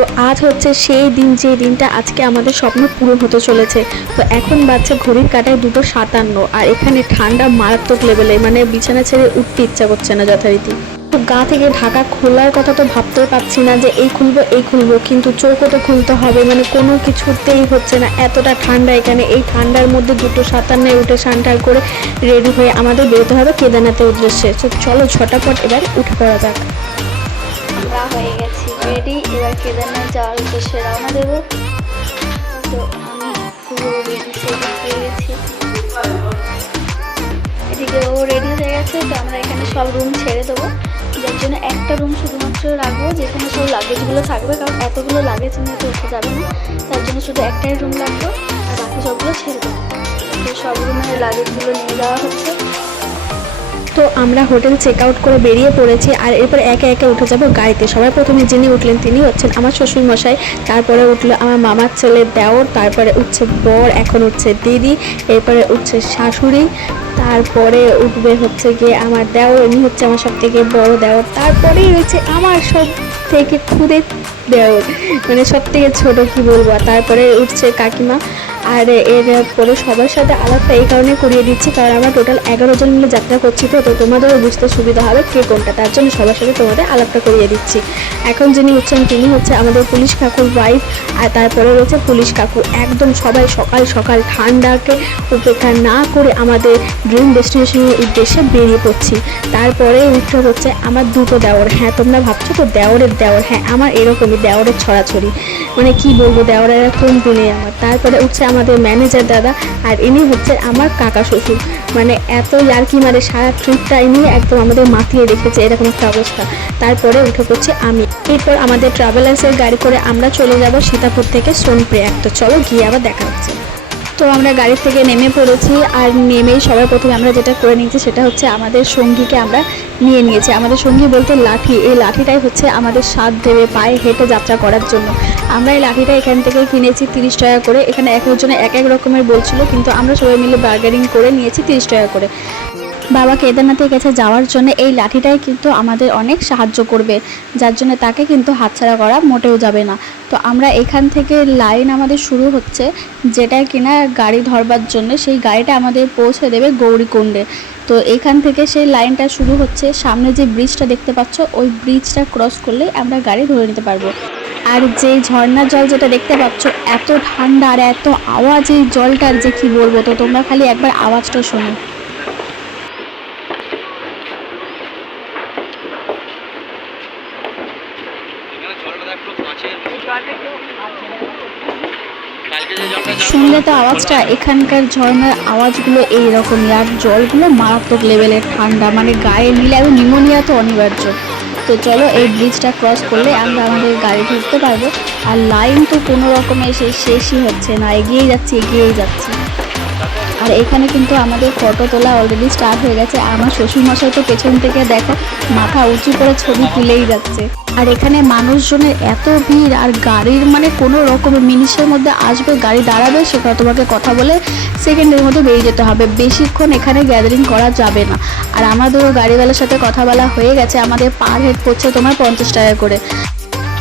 তো আজ হচ্ছে সেই দিন, যে দিনটা আজকে আমাদের স্বপ্ন পূরণ হতে চলেছে। তো এখন বাচ্চা ঘড়ির কাঁটায় 2:57 আর এখানে ঠান্ডা মারাত্মক লেভেলে, মানে বিছানা ছেড়ে উঠতে ইচ্ছা করছে না যথারীতি। তো গা থেকে ঢাকা খোলার কথা তো ভাবতেই পারছি না যে এই খুলবো, কিন্তু চোখও তো খুলতে হবে, মানে কোনো কিছুতেই হচ্ছে না, এতটা ঠান্ডা এখানে। এই ঠান্ডার মধ্যে 2:57 উঠে স্নান করে রেডি হয়ে আমাদের বেরোতে হবে কেদারনাথের উদ্দেশ্যে। তো চলো ঝটাপট এবার উঠে পড়া যাক। আমরা হয়ে গেছি রেডি, এবার কেদারনাথ যাওয়ার উদ্দেশ্যে রওনা দেবো। তো আমি পুরো রেডি সেডি হয়ে গেছি, এদিকে ও রেডি হয়ে গেছে। তো আমরা এখানে সব রুম ছেড়ে দেবো, যার জন্য একটা রুম শুধুমাত্র রাখবো যেখানে সব লাগেজগুলো থাকবে, কারণ এতগুলো লাগেজ নিয়ে তো উঠে যাবে না, তার জন্য শুধু একটাই রুম রাখবো আর বাকি সবগুলো ছেড়ে দেবো। তো সব রুমের লাগেজগুলো নিয়ে যাওয়া হচ্ছে। তো আমরা হোটেল চেক আউট করে বেরিয়ে পড়েছি, আর এরপর একে একে উঠে যাব গাড়িতে। সবার প্রথমে যিনি উঠলেন তিনি হচ্ছেন আমার শ্বশুর মশাই, তারপরে উঠলো আমার মামার ছেলে দেওর, তারপরে উঠছে বর, এখন উঠছে দিদি, এরপরে উঠছে শাশুড়ি, তারপরে উঠবে হচ্ছে গিয়ে আমার দেওর, ইনি হচ্ছে আমার সব থেকে বড় দেওর, তারপরেই রয়েছে আমার সব থেকে খুদে দেওর, মানে সব থেকে ছোটো কী বলবো, আর তারপরে উঠছে কাকিমা। আর এরপরে সবার সাথে আলাপটা এই কারণে করিয়ে দিচ্ছি কারণ আমরা টোটাল 11 জন মিলে যাত্রা করছি, তো তোমাদেরও বুঝতে সুবিধা হবে কে কোনটা, তার জন্য সবার সাথে তোমাদের আলাপটা করিয়ে দিচ্ছি। এখন যিনি হচ্ছেন তিনি হচ্ছে আমাদের পুলিশ কাকুর ওয়াইফ, আর তারপরে রয়েছে পুলিশ কাকু। একদম সবাই সকাল সকাল ঠান্ডাকে উপেক্ষা না করে আমাদের ড্রিম ডেস্টিনেশনের উদ্দেশ্যে বেরিয়ে পড়ছি। তারপরে উঠে হচ্ছে আমার দুটো দেওর। হ্যাঁ, তোমরা ভাবছো তো দেওরের দেওর, হ্যাঁ আমার এরকমই দেওরের ছড়াছড়ি, মানে কি বলবো দেওরের কোন গুণে আমার। তারপরে উঠছে আমাদের ম্যানেজার দাদা, আর ইনি হচ্ছে আমার কাকা শ্বশুর, মানে এত ইয়ার্কি মারে সারা ট্রিপটা ইনি একদম আমাদের মাতিয়ে রেখেছে, এরকম একটা অবস্থা। তারপরে উঠে পড়ছি আমি। এরপর আমাদের ট্রাভেলার্সের গাড়ি করে আমরা চলে যাব সীতাপুর থেকে সোনপ্রয়াগ। তো চলো গিয়ে আবার দেখা হচ্ছে। তো আমরা গাড়ি থেকে নেমে পড়েছি, আর নেমেই সবার প্রথমে আমরা যেটা করে নিয়েছি সেটা হচ্ছে আমাদের সঙ্গীকে আমরা নিয়ে নিয়েছি। আমাদের সঙ্গী বলতে লাঠি, এই লাঠিটাই হচ্ছে আমাদের সাথ দেবে পায়ে হেঁটে যাত্রা করার জন্য। আমরা এই লাঠিটা এখান থেকে কিনেছি 30 টাকা করে। এখানে এক একজনে এক এক রকমের বলছিল, কিন্তু আমরা সবাই মিলে বার্গেনিং করে নিয়েছি 30 টাকা করে। বাবা কেদারনাথের কাছে যাওয়ার জন্য এই লাঠিটাই কিন্তু আমাদের অনেক সাহায্য করবে, যার জন্য তাকে কিন্তু হাতছাড়া করা মোটেও যাবে না। তো আমরা এখান থেকে লাইন আমাদের শুরু হচ্ছে, যেটা কিনা গাড়ি ধরবার জন্য, সেই গাড়িটা আমাদের পৌঁছে দেবে গৌরীকুণ্ডে। তো এখান থেকে সেই লাইনটা শুরু হচ্ছে, সামনে যে ব্রিজটা দেখতে পাচ্ছ ওই ব্রিজটা ক্রস করলেই আমরা গাড়ি ধরে নিতে পারবো। আর যেই ঝর্ণার জল যেটা দেখতে পাচ্ছ এত ঠান্ডা আর এত আওয়াজ এই জলটার যে কি বলবো, তো তোমরা খালি একবার আওয়াজটা শোনো। শুনলে তো আওয়াজটা, এখানকার ঝর্ণার আওয়াজগুলো এইরকমই, আর জলগুলো মারাত্মক লেভেলের ঠান্ডা, মানে গায়ে নিলে আর নিউমোনিয়া তো অনিবার্য। তো চলো এই ব্রিজটা ক্রস করলে আমরা আমাদের গাড়ি ঢুকতে পারবো। আর লাইন তো কোনো রকমে শেষই হচ্ছে না, এগিয়েই যাচ্ছি। আর এখানে কিন্তু আমাদের ফটো তোলা অলরেডি স্টার্ট হয়ে গেছে। আমার শ্বশুরমশাই তো পেছন থেকে দেখো মাথা উঁচু করে ছবি তুলেই যাচ্ছে। আর এখানে মানুষজনের এত ভিড়, আর গাড়ির মানে কোনো রকমের মিনিটের মধ্যে আসবে গাড়ি দাঁড়াবে, সেটা তোমাকে কথা বলে সেকেন্ডের মধ্যে বেরিয়ে যেতে হবে, বেশিক্ষণ এখানে গ্যাদারিং করা যাবে না। আর আমাদেরও গাড়িওয়ালার সাথে কথা বলা হয়ে গেছে, আমাদের পার হেড পড়ছে তোমার 50 টাকা করে।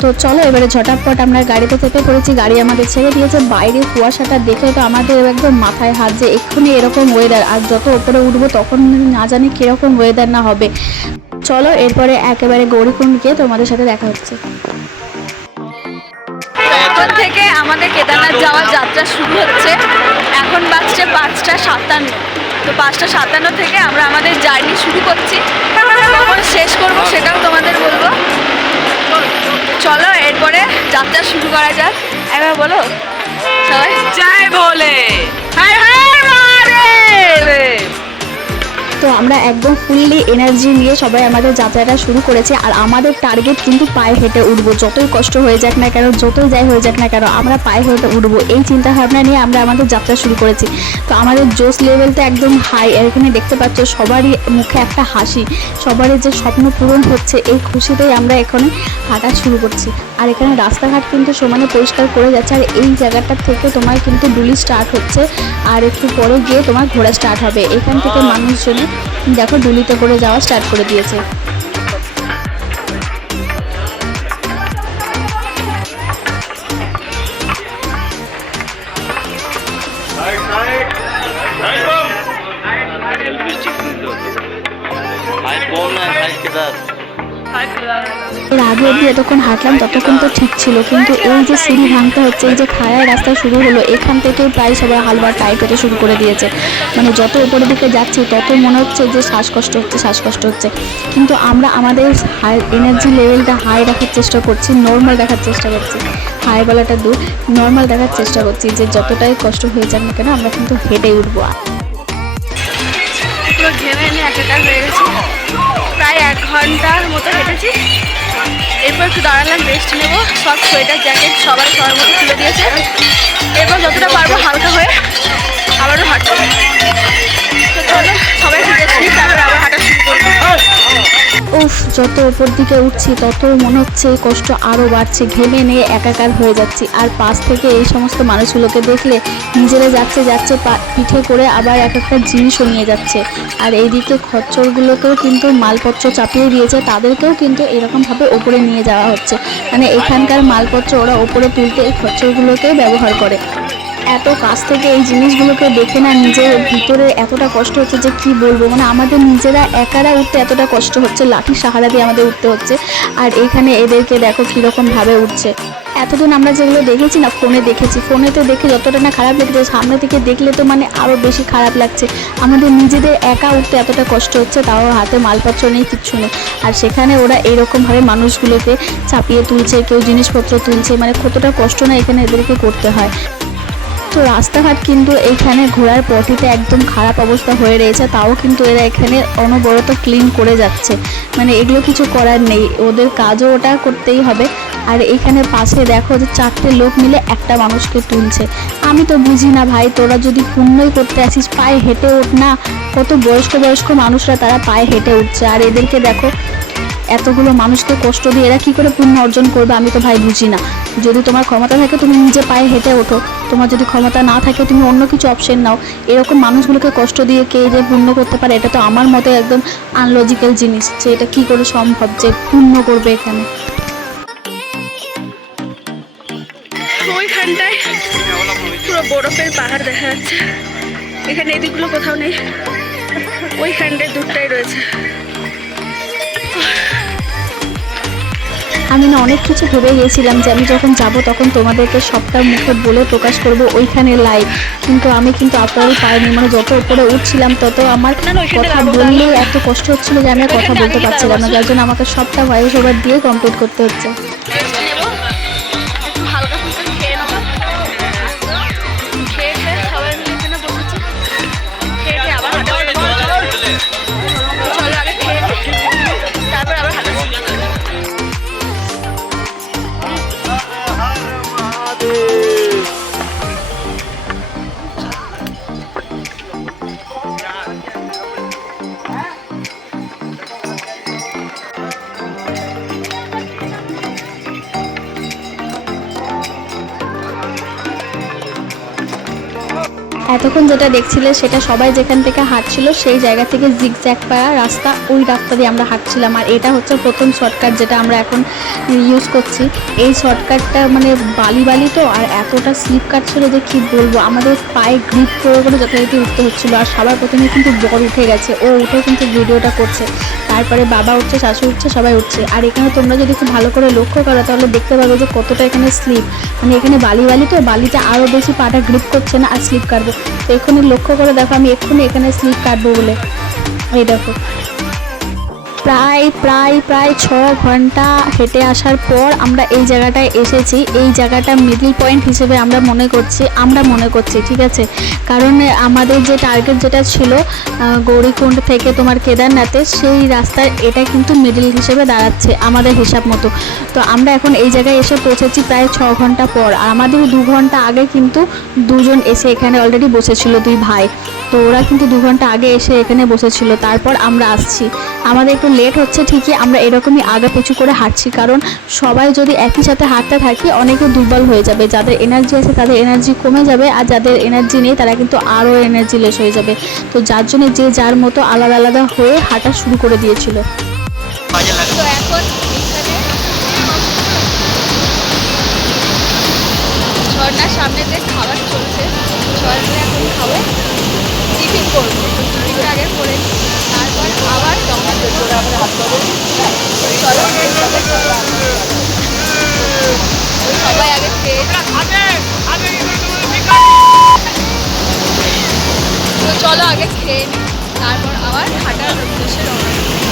তো চলো এবারে ঝটাপট আমরা গাড়িতে চেপে পড়েছি, গাড়ি আমাদের ছেড়ে দিয়েছে। বাইরে কুয়াশাটা দেখে তো আমাদের একদম মাথায় হাত যে এক্ষুনি এরকম ওয়েদার, আর যত ওপরে উঠবো তখন না জানি কীরকম ওয়েদার না হবে। চলো এরপরে একেবারে গৌরীকুণ্ড গিয়ে তোমাদের সাথে দেখা হচ্ছে। এখন থেকে আমাদের কেদারনাথ যাওয়ার যাত্রা শুরু হচ্ছে। এখন বাজছে 5:57। তো 5:57 থেকে আমরা আমাদের জার্নি শুরু করছি, কখন শেষ করবো সেটাও তোমাদের বলবো। চলো এরপরে যাত্রা শুরু করা যাক। একবার বলো সবাই জয় ভোলে, হায় হায় মহাদেব। তো আমরা একদম ফুললি এনার্জি নিয়ে সবাই আমাদের যাত্রাটা শুরু করেছি, আর আমাদের টার্গেট কিন্তু পায়ে হেঁটে উঠবো, যতই কষ্ট হয়ে যাক না কেন, যতই যাই হয়ে যাক না কেন, আমরা পায়ে হেঁটে উঠবো, এই চিন্তা ভাবনা নিয়ে আমরা আমাদের যাত্রা শুরু করেছি। তো আমাদের জোশ লেভেলটা একদম হাই। এখানে দেখতে পাচ্ছ সবারই মুখে একটা হাসি, সবারই যে স্বপ্ন পূরণ হচ্ছে এই খুশিতেই আমরা এখানে হাঁটা শুরু করছি। আর এখানে রাস্তাঘাট কিন্তু সমানে পরিষ্কার করে যাচ্ছে, আর এই জায়গাটার থেকে তোমার কিন্তু ডুলি স্টার্ট হচ্ছে, আর একটু পরে গিয়ে তোমার ঘোরা স্টার্ট হবে। এখান থেকে মানুষজনে দেখো ডুলিতে করে যাওয়া স্টার্ট করে দিয়েছে। এর আগে অব্দি এতক্ষণ হাঁটলাম ততক্ষণ তো ঠিক ছিল, কিন্তু এই যে সিঁড়ি ভাঙতে হচ্ছে, এই যে খায়ার রাস্তা শুরু হলো, এখান থেকে প্রায় সবাই হালুয়া টাইপ হতে শুরু করে দিয়েছে। মানে যত উপরের দিকে যাচ্ছি তত মনে হচ্ছে যে শ্বাসকষ্ট হচ্ছে। কিন্তু আমরা আমাদের এনার্জি লেভেলটা হাই রাখার চেষ্টা করছি, নর্মাল রাখার চেষ্টা করছি, হাই বলাটা দূর, নর্মাল রাখার চেষ্টা করছি যে যতটাই কষ্ট হয়ে যাক না কেন আমরা কিন্তু হেঁটে উঠবো। পুরো ঘেমে এনে একাকার হয়ে গেছি, প্রায় 1 ঘন্টার মতো হেঁটেছি। এরপর একটু দাঁড়ালাম, রেস্ট নেবো। সব সোয়েটার জ্যাকেট সবার মতো তুলে দিয়েছে। এরপর যতটা পারবো হালকা হয়ে আবারও হাঁটতে হবে। তো চলো সবাই একটু রেস্ট নিই, তারপর আবার হাঁটা শুরু করবো। উফ, যত উপর দিকে উঠছি তত মনে হচ্ছে এই কষ্ট আরও বাড়ছে, ঘেমে নিয়ে একাকার হয়ে যাচ্ছি। আর পাশ থেকে এই সমস্ত মানুষগুলোকে দেখলে নিজেরা যাচ্ছে পিঠে করে আবার এক একটা জিনিসও নিয়ে যাচ্ছে। আর এইদিকে খচ্চরগুলোকেও কিন্তু মালপত্র চাপিয়ে দিয়েছে, তাদেরকেও কিন্তু এরকমভাবে ওপরে নিয়ে যাওয়া হচ্ছে। মানে এখানকার মালপত্র ওরা ওপরে তুলতে এই খচ্চরগুলোকেও ব্যবহার করে। এত কাছ থেকে এই জিনিসগুলোকে দেখে না নিজের ভিতরে এতটা কষ্ট হচ্ছে যে কি বলবো। মানে আমাদের নিজেরা একারা উঠতে এতটা কষ্ট হচ্ছে, লাঠির সাহারা দিয়ে আমাদের উঠতে হচ্ছে। আর এখানে এদেরকে দেখো কীরকমভাবে উঠছে। এতদিন আমরা যেগুলো দেখেছি না, ফোনেতে দেখে যতটা না খারাপ লেগেছে, সামনে থেকে দেখলে তো মানে আরও বেশি খারাপ লাগছে। আমাদের নিজেদের একা উঠতে এতটা কষ্ট হচ্ছে, তাও হাতে মালপত্র নেই, কিচ্ছু নেই। আর সেখানে ওরা এইরকমভাবে মানুষগুলোকে চাপিয়ে তুলছে, কেউ জিনিসপত্র তুলছে। মানে কতটা কষ্ট না এখানে এদেরকে করতে হয়। তো রাস্তাঘাট কিন্তু এইখানে ঘোরার পথিতে একদম খারাপ অবস্থা হয়ে রয়েছে, তাও কিন্তু এরা এখানে অনবরত ক্লিন করে যাচ্ছে। মানে এগুলো কিছু করার নেই, ওদের কাজও ওটা করতেই হবে। আর এইখানে পাশে দেখো যে 4টে লোক মিলে একটা মানুষকে তুলছে। আমি তো বুঝি না ভাই, তোরা যদি পুণ্যই করতে আসিস পায়ে হেঁটে ওঠ না। কত বয়স্ক মানুষরা তারা পায়ে হেঁটে উঠছে, আর এদেরকে দেখো এতগুলো মানুষকে কষ্ট দিয়ে এরা কী করে পুণ্য অর্জন করবে, আমি তো ভাই বুঝি না। যদি তোমার ক্ষমতা থাকে তুমি নিজে পায়ে হেঁটে ওঠো, তোমার যদি ক্ষমতা না থাকে তুমি অন্য কিছু অপশন নাও। এরকম মানুষগুলোকে কষ্ট দিয়ে কে যে পুণ্য করতে পারে, এটা তো আমার মতে একদম আনলজিক্যাল জিনিস, যে এটা কী করে সম্ভব যে পুণ্য করবে এখানে। ওইখানটায় পুরো বরফের পাহাড় দেখা যাচ্ছে, এখানে এদিকগুলো কোথাও নেই, ওইখানটায় দুটাই রয়েছে। আমি না অনেক কিছু ভেবে গিয়েছিলাম যে আমি যখন যাব তখন তোমাদেরকে সবটা মুখে বলে প্রকাশ করব ওইখানে লাইভ, কিন্তু আমি আপনারই পাইনি। মানে যত উপরে উঠছিলাম তত আমার কথা বললেই এত কষ্ট হচ্ছিল যে আমি আর কথা বলতে পারছিলাম না, যার জন্য আমাকে সবটা ভয়েস ওভার দিয়ে কমপ্লিট করতে হচ্ছে। এতক্ষণ যেটা দেখছিলে সেটা সবাই যেখান থেকে হাঁটছিল সেই জায়গা থেকে জিগজ্যাগ পাড়া রাস্তা, ওই রাস্তা দিয়ে আমরা হাঁটছিলাম। আর এটা হচ্ছে প্রথম শর্টকাট যেটা আমরা এখন ইউজ করছি। এই শর্টকাটটা মানে বালি তো, আর এতটা স্লিপ কাটছিল যে কী বলবো, আমাদের পায়ে গ্রিপ করে যথারীতি উঠতে হচ্ছিলো। আর সবার প্রথমে কিন্তু বর উঠে গেছে, ও উঠে কিন্তু ভিডিওটা করছে, তারপরে বাবা উঠছে, শাশু উঠছে, সবাই উঠছে। আর এখানে তোমরা যদি খুব ভালো করে লক্ষ্য করো তাহলে দেখতে পাবে যে কতটা এখানে স্লিপ, মানে এখানে বালি তো বালিতে আরও বেশি পাটা গ্রিপ করছে না আর স্লিপ কাটবে। তো এক্ষুনি লক্ষ্য করে দেখো, আমি এক্ষুনি এখানে স্লিপ কাটবো বলে, এই দেখো প্রায় 6 ঘন্টা হেঁটে আসার পর আমরা এই জায়গাটায় এসেছি। এই জায়গাটা মিডল পয়েন্ট হিসেবে আমরা মনে করছি, ঠিক আছে। কারণ আমাদের যে টার্গেট যেটা ছিল গৌরীকুণ্ড থেকে তোমার কেদারনাথে, সেই রাস্তার এটা কিন্তু মিডল হিসেবে দাঁড়াচ্ছে আমাদের হিসাব মতো। তো আমরা এখন এই জায়গায় এসে পৌঁছেছি প্রায় 6 ঘন্টা পর। আর আমাদের 2 ঘন্টা আগে কিন্তু দুজন এসে এখানে অলরেডি বসেছিল, 2 ভাই। তো ওরা কিন্তু 2 ঘন্টা আগে এসে এখানে বসেছিল, তারপর আমরা আসছি। আমাদের একটু লেট হচ্ছে ঠিকই, আমরা এরকমই আগা পিছু করে হাঁটছি, কারণ সবাই যদি একই সাথে হাঁটতে থাকি অনেকে দুর্বল হয়ে যাবে। যাদের এনার্জি আছে তাদের এনার্জি কমে যাবে, আর যাদের এনার্জি নেই তারা কিন্তু আরও এনার্জি লেস হয়ে যাবে। তো যার জন্য যে যার মতো আলাদা হয়ে হাঁটা শুরু করে দিয়েছিল। তো এখন এখানে ঝর্ণার সামনে যে খাবার চলছে, ঝর্ণা এখন খাবো, টিফিন করবো, টিফিনটা আগে করে তারপর আবার রওনা দেবো। চলো সবাই আগে খেয়ে তো চলো আগে খেয়ে নিই, তারপর আবার হাঁটার উদ্দেশ্যে রওনা দেবো।